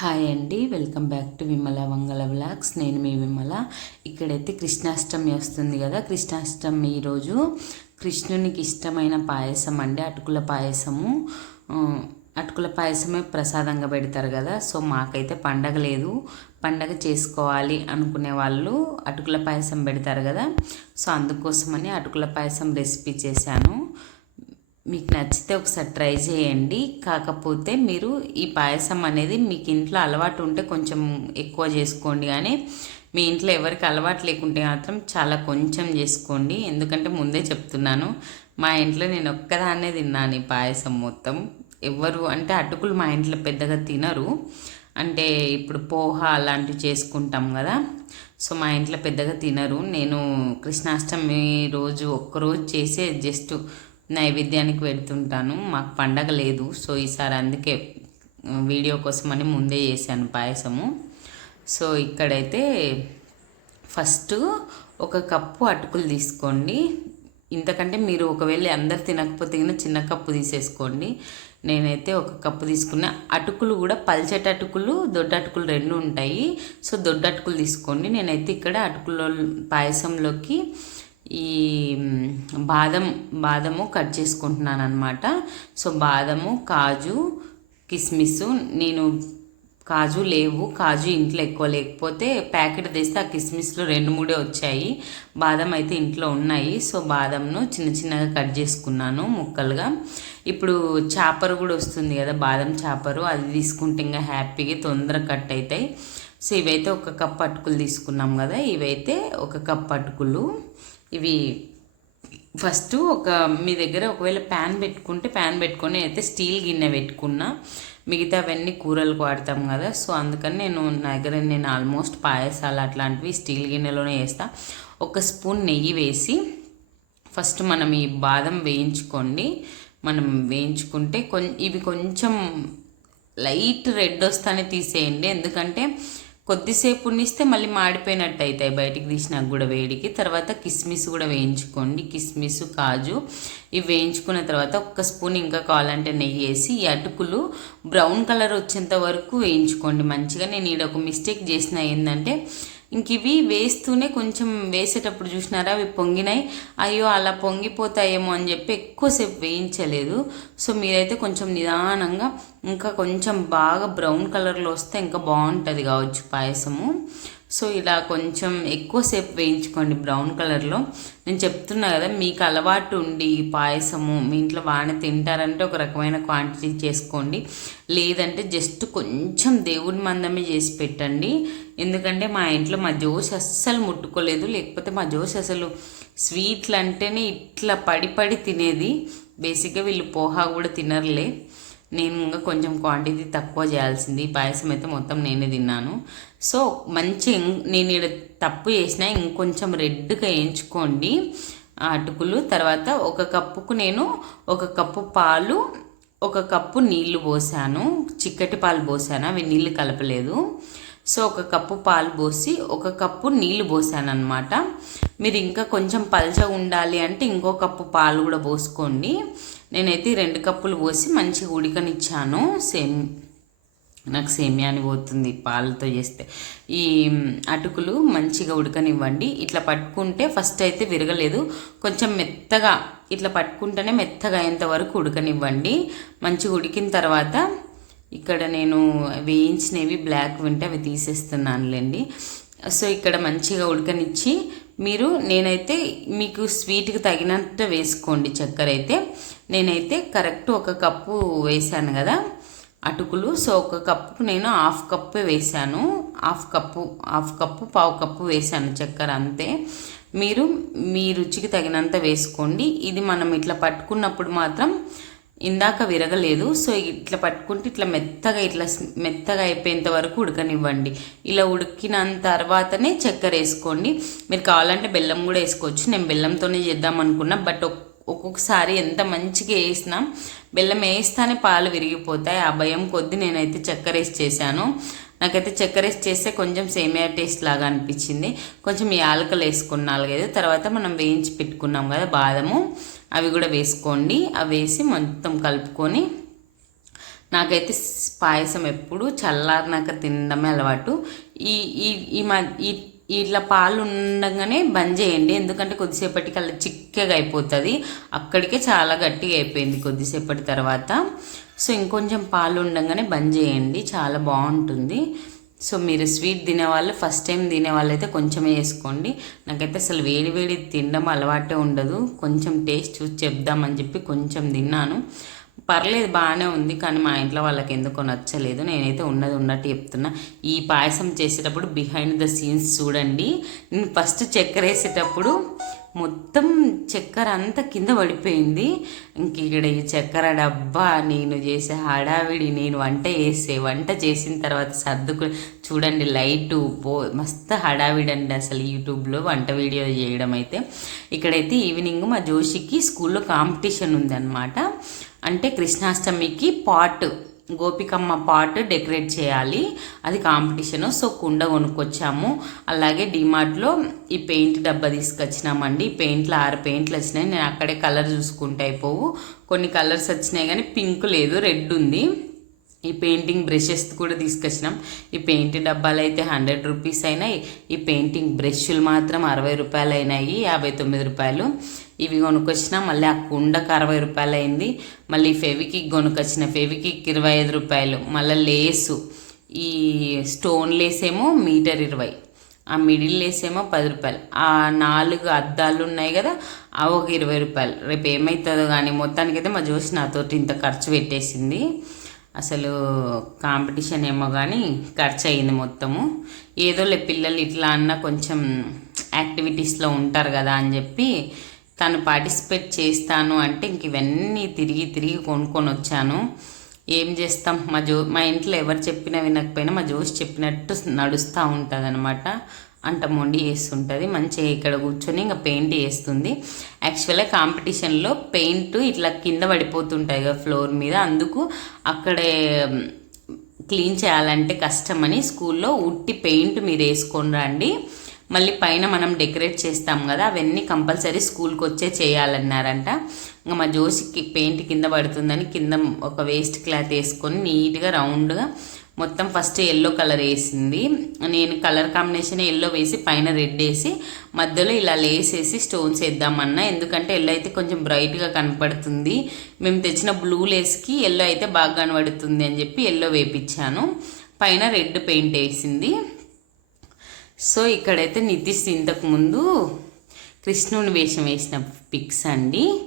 Hi అండి welcome back to Vimala Vangala vlogs. నేను మీ విమల. ఇక్కడైతే కృష్ణాష్టమి వస్తుంది కదా. కృష్ణాష్టమి ఈరోజు కృష్ణునికి ఇష్టమైన పాయసం అండి అటుకుల పాయసము. అటుకుల పాయసమే ప్రసాదంగా పెడతారు కదా. సో మాకైతే పండగ లేదు. పండగ చేసుకోవాలి అనుకునే వాళ్ళు అటుకుల పాయసం పెడతారు కదా. సో అందుకోసమని అటుకుల పాయసం రెసిపీ చేశాను. మీకు నచ్చితే ఒకసారి ట్రై చేయండి. కాకపోతే మీరు ఈ పాయసం అనేది మీకు ఇంట్లో అలవాటు ఉంటే కొంచెం ఎక్కువ చేసుకోండి. కానీ మీ ఇంట్లో ఎవరికి అలవాటు లేకుంటే మాత్రం చాలా కొంచెం చేసుకోండి. ఎందుకంటే ముందే చెప్తున్నాను మా ఇంట్లో నేను ఒక్కదాన్నే తిన్నాను ఈ పాయసం మొత్తం. ఎవరు అంటే అటుకులు మా ఇంట్లో పెద్దగా తినరు. అంటే ఇప్పుడు పోహ అలాంటివి చేసుకుంటాం కదా. సో మా ఇంట్లో పెద్దగా తినరు. నేను కృష్ణాష్టమి రోజు ఒక్కరోజు చేసే జస్ట్ నైవేద్యానికి పెడుతుంటాను మాకు పండగ లేదు. సో ఈసారి అందుకే వీడియో కోసమని ముందే చేశాను పాయసము. సో ఇక్కడైతే ఫస్ట్ ఒక కప్పు అటుకులు తీసుకోండి. ఇంతకంటే మీరు ఒకవేళ అందరు తినకపోతే గిన చిన్న కప్పు తీసేసుకోండి. నేనైతే ఒక కప్పు తీసుకున్న అటుకులు కూడా పల్చటి అటుకులు దొడ్డ అటుకులు రెండు ఉంటాయి. సో దొడ్డ అటుకులు తీసుకోండి. నేనైతే ఇక్కడ అటుకుల పాయసంలోకి ఈ బాదం బాదము కట్ చేసుకుంటున్నాను అనమాట సో బాదము కాజు కిస్మిస్ నేను కాజు లేవు కాజు ఇంట్లో ఎక్కువ లేకపోతే ప్యాకెట్ తెస్తే ఆ కిస్మిస్లో రెండు మూడే వచ్చాయి. బాదం అయితే ఇంట్లో ఉన్నాయి సో బాదంను చిన్న చిన్నగా కట్ చేసుకున్నాను ముక్కలుగా. ఇప్పుడు చాపరు కూడా వస్తుంది కదా బాదం చాపరు అది తీసుకుంటే ఇంకా హ్యాపీగా తొందరగా కట్ అవుతాయి. సో ఇవైతే ఒక కప్ అటుకులు తీసుకున్నాం కదా ఇవైతే ఒక కప్ అటుకులు. ఇవి ఫస్ట్ ఒక మీ దగ్గర ఒకవేళ ప్యాన్ పెట్టుకుంటే ప్యాన్ పెట్టుకొని అయితే స్టీల్ గిన్నె పెట్టుకున్నా మిగతా అవన్నీ కూరలకు వాడతాం కదా. సో అందుకని నేను నా దగ్గర నేను ఆల్మోస్ట్ పాయసాలు అట్లాంటివి స్టీల్ గిన్నెలోనే వేస్తా ఒక స్పూన్ నెయ్యి వేసి ఫస్ట్ మనం ఈ బాదం వేయించుకోండి. మనం వేయించుకుంటే కొం ఇవి కొంచెం లైట్ రెడ్ వస్తానే తీసేయండి. ఎందుకంటే కొద్దిసేపు ఉన్నిస్తే మళ్ళీ మాడిపోయినట్టు అవుతాయి బయటికి తీసినాక కూడా వేడికి. తర్వాత కిస్మిస్ కూడా వేయించుకోండి. కిస్మిస్ కాజు ఇవి వేయించుకున్న తర్వాత ఒక్క స్పూన్ ఇంకా కావాలంటే నెయ్యి వేసి ఈ అటుకులు బ్రౌన్ కలర్ వచ్చేంత వరకు వేయించుకోండి. మంచిగా నేను ఈడ ఒక మిస్టేక్ చేసిన ఏంటంటే ఇంక ఇవి వేస్తూనే కొంచెం వేసేటప్పుడు చూసినారా? అవి పొంగినాయి. అయ్యో అలా పొంగిపోతాయేమో అని చెప్పి ఎక్కువసేపు వేయించలేదు. సో మీరైతే కొంచెం నిదానంగా ఇంకా కొంచెం బాగా బ్రౌన్ కలర్లో వస్తే ఇంకా బాగుంటుంది కావచ్చు పాయసము. సో ఇలా కొంచెం ఎక్కువసేపు వేయించుకోండి బ్రౌన్ కలర్లో. నేను చెప్తున్నా కదా మీకు అలవాటు ఉండి పాయసము మీ ఇంట్లో బాగానే తింటారంటే ఒక రకమైన క్వాంటిటీ చేసుకోండి. లేదంటే జస్ట్ కొంచెం దేవుడి మందమే చేసి పెట్టండి. ఎందుకంటే మా ఇంట్లో మా జోష్ అస్సలు ముట్టుకోలేదు. లేకపోతే మా జోష్ అసలు స్వీట్లు అంటేనే ఇట్లా పడి పడి తినేది. బేసిక్గా వీళ్ళు పోహా కూడా తినరులే. నేను ఇంకా కొంచెం క్వాంటిటీ తక్కువ చేయాల్సింది. పాయసం అయితే మొత్తం నేనే తిన్నాను. సో మంచి నేను ఇక్కడ తప్పు చేసిన ఇంకొంచెం రెడ్గా వేయించుకోండి అటుకులు. తర్వాత ఒక కప్పుకు నేను ఒక కప్పు పాలు ఒక కప్పు నీళ్ళు పోసాను. చిక్కటి పాలు పోసాను. అవి నీళ్ళు కలపలేదు. సో ఒక కప్పు పాలు పోసి ఒక కప్పు నీళ్ళు పోసాను అనమాట మీరు ఇంకా కొంచెం పల్చగా ఉండాలి అంటే ఇంకో కప్పు పాలు కూడా పోసుకోండి. నేనైతే రెండు కప్పులు పోసి మంచిగా ఉడకనిచ్చాను. సేమ్ నాకు సేమియాని పోతుంది పాలతో చేస్తే. ఈ అటుకులు మంచిగా ఉడకనివ్వండి. ఇట్లా పట్టుకుంటే ఫస్ట్ అయితే విరగలేదు. కొంచెం మెత్తగా ఇట్లా పట్టుకుంటేనే మెత్తగా అయ్యేంత వరకు ఉడకనివ్వండి. మంచిగా ఉడికిన తర్వాత ఇక్కడ నేను వేయించినవి బ్లాక్ వింటే అవి తీసేస్తున్నానులేండి. సో ఇక్కడ మంచిగా ఉడకనిచ్చి మీరు నేనైతే మీకు స్వీట్కి తగినంత వేసుకోండి చక్కెర అయితే నేనైతే కరెక్ట్ ఒక కప్పు వేసాను కదా. అటుకులు సో ఒక కప్పుకు నేను హాఫ్ కప్పు వేసాను హాఫ్ కప్పు హాఫ్ కప్పు పావు కప్పు వేసాను చక్కెర అంతే. మీరు మీ రుచికి తగినంత వేసుకోండి. ఇది మనం ఇట్లా పట్టుకున్నప్పుడు మాత్రం ఇందాక విరగలేదు సో ఇట్లా పట్టుకుంటే ఇట్లా మెత్తగా ఇట్లా మెత్తగా అయిపోయేంత వరకు ఉడకనివ్వండి. ఇలా ఉడికిన తర్వాతనే చక్కెర వేసుకోండి. మీరు కావాలంటే బెల్లం కూడా వేసుకోవచ్చు. నేను బెల్లంతోనే చేద్దాం అనుకున్నా బట్ ఒక్కొక్కసారి ఎంత మంచిగా వేసినా బెల్లం వేస్తానే పాలు విరిగిపోతాయి. ఆ భయం కొద్ది నేనైతే చక్కెర వేసి చేశాను. నాకైతే చక్కెర వేసి చేస్తే కొంచెం సేమియా టేస్ట్ లాగా అనిపించింది. కొంచెం యాలకలు వేసుకున్న నాలుగైదు. తర్వాత మనం వేయించి పెట్టుకున్నాం కదా బాదము. అవి కూడా వేసుకోండి. అవి వేసి మొత్తం కలుపుకొని నాకైతే పాయసం ఎప్పుడు చల్లారినాక తినడమే అలవాటు. ఈ ఈ ఈ మ ఈ ఇట్లా పాలు ఉండగానే బంద్ చేయండి. ఎందుకంటే కొద్దిసేపటికి అలా చిక్కగా అయిపోతుంది. అక్కడికే చాలా గట్టిగా అయిపోయింది కొద్దిసేపటి తర్వాత. సో ఇంకొంచెం పాలు ఉండగానే బంద్ చేయండి. చాలా బాగుంటుంది. సో మీరు స్వీట్ తినేవాళ్ళు ఫస్ట్ టైం తినే వాళ్ళైతే కొంచెమే వేసుకోండి. నాకైతే అసలు వేడి వేడి తినడం అలవాటే ఉండదు. కొంచెం టేస్ట్ చూసి చెప్దామని చెప్పి కొంచెం తిన్నాను. పర్లేదు బాగానే ఉంది కానీ మా ఇంట్లో వాళ్ళకి ఎందుకో నచ్చలేదు. నేనైతే ఉన్నది ఉన్నట్టు చెప్తున్నా. ఈ పాయసం చేసేటప్పుడు బిహైండ్ ద సీన్స్ చూడండి. నేను ఫస్ట్ చక్కెర వేసేటప్పుడు మొత్తం చక్కెర అంతా కింద పడిపోయింది. ఇంక ఇక్కడ ఈ చక్కెర డబ్బా నేను చేసే హడావిడి నేను వంట చేసే వంట చేసిన తర్వాత సర్దుకు చూడండి లైట్ పో మస్తు హడావిడి అండి అసలు యూట్యూబ్లో వంట వీడియో చేయడం అయితే. ఇక్కడైతే ఈవినింగ్ మా జోషికి స్కూల్లో కాంపిటీషన్ ఉందన్నమాట. అంటే కృష్ణాష్టమికి పాట్ గోపికమ్మ పాట్ డెకరేట్ చేయాలి. అది కాంపిటీషన్. సో కుండ కొనుక్కొచ్చాము. అలాగే డిమార్ట్లో ఈ పెయింట్ డబ్బా తీసుకొచ్చినామండి. ఈ పెయింట్లు ఆరు పెయింట్లు వచ్చినాయి. నేను అక్కడే కలర్ చూసుకుంటే అయిపోవు. కొన్ని కలర్స్ వచ్చినాయి కానీ పింక్ లేదు రెడ్ ఉంది. ఈ పెయింటింగ్ బ్రషెస్ కూడా తీసుకొచ్చినాం. ఈ పెయింట్ డబ్బాలు అయితే హండ్రెడ్ రూపీస్ అయినాయి. ఈ పెయింటింగ్ బ్రష్లు మాత్రం అరవై రూపాయలు అయినాయి యాభై తొమ్మిది రూపాయలు. ఇవి కొనుక్కొచ్చినా మళ్ళీ ఆ కుండకు అరవై రూపాయలు అయింది. మళ్ళీ ఫెవికిక్ కొనుక్కొచ్చిన ఫెవికిక్ ఇరవై ఐదు రూపాయలు. మళ్ళీ లేసు. ఈ స్టోన్ లేసేమో ఏమో మీటర్ ఇరవై. ఆ మిడిల్ లేసేమో ఏమో పది రూపాయలు. ఆ నాలుగు అద్దాలు ఉన్నాయి కదా అవి ఒక ఇరవై రూపాయలు. రేపు ఏమవుతుందో కానీ మొత్తానికైతే మా జోషి నాతోటి ఇంత ఖర్చు పెట్టేసింది. అసలు కాంపిటీషన్ ఏమో కానీ ఖర్చు అయింది మొత్తము. ఏదోలే పిల్లలు ఇట్లా అన్న కొంచెం యాక్టివిటీస్లో ఉంటారు కదా అని చెప్పి తను పార్టిసిపేట్ చేస్తాను అంటే ఇంక ఇవన్నీ తిరిగి తిరిగి కొనుక్కొని వచ్చాను. ఏం చేస్తాం? మా జో మా ఇంట్లో ఎవరు చెప్పినా వినకపోయినా మా జోష్ చెప్పినట్టు నడుస్తూ ఉంటుంది అనమాట అంట మొండి వేస్తుంటుంది మంచిగా ఇక్కడ కూర్చొని ఇంకా పెయింట్ వేస్తుంది యాక్చువల్గా కాంపిటీషన్లో పెయింట్ ఇట్లా కింద పడిపోతుంటాయి కదా ఫ్లోర్ మీద. అందుకు అక్కడే క్లీన్ చేయాలంటే కష్టమని స్కూల్లో ఉట్టి పెయింట్ మీరు వేసుకొని రండి. మళ్ళీ పైన మనం డెకరేట్ చేస్తాం కదా అవన్నీ కంపల్సరీ స్కూల్కి వచ్చే చేయాలన్నారంట. ఇంకా మా జోషికి పెయింట్ కింద పడుతుందని కింద ఒక వేస్ట్ క్లాత్ వేసుకొని నీట్గా రౌండ్గా మొత్తం ఫస్ట్ ఎల్లో కలర్ వేసింది. నేను కలర్ కాంబినేషన్ ఎల్లో వేసి పైన రెడ్ వేసి మధ్యలో ఇలా లేసేసి స్టోన్స్ వేద్దామన్నా. ఎందుకంటే ఎల్లో అయితే కొంచెం బ్రైట్గా కనపడుతుంది. మేము తెచ్చిన బ్లూ లేస్కి ఎల్లో అయితే బాగా కనబడుతుంది అని చెప్పి ఎల్లో వేపించాను పైన రెడ్ పెయింట్ వేసింది. సో ఇక్కడైతే నితీష్ ఇంతకుముందు కృష్ణుని వేషం వేసిన పిక్స్ అండి.